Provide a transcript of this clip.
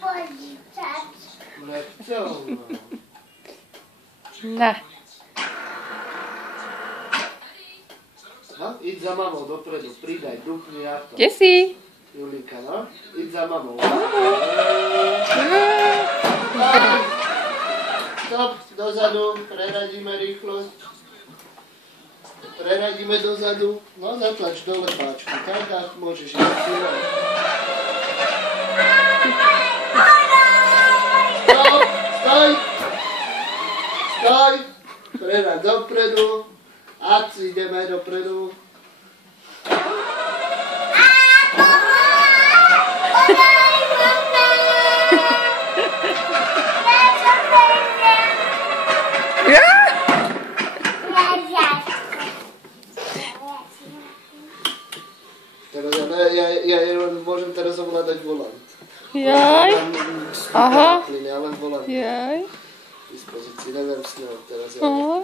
požičať. Nechcel, no. Na. No, íď za mamou dopredu, pridaj, dupni na to. Kde si? Julika, no? Íď za mamou. Stop, dozadu, preradíme rýchlosť. Preradíme dozadu. No, zatlač dole páčku, tak a môžeš ísť silou. Stop, stoj! Stoj! Prerad dopredu. A ideme dopredu. Ja môžem teraz ovládať volant. Jaj. Aha. Ja len volant. Jaj. V dispozícii, neviem s ňou teraz. Aha.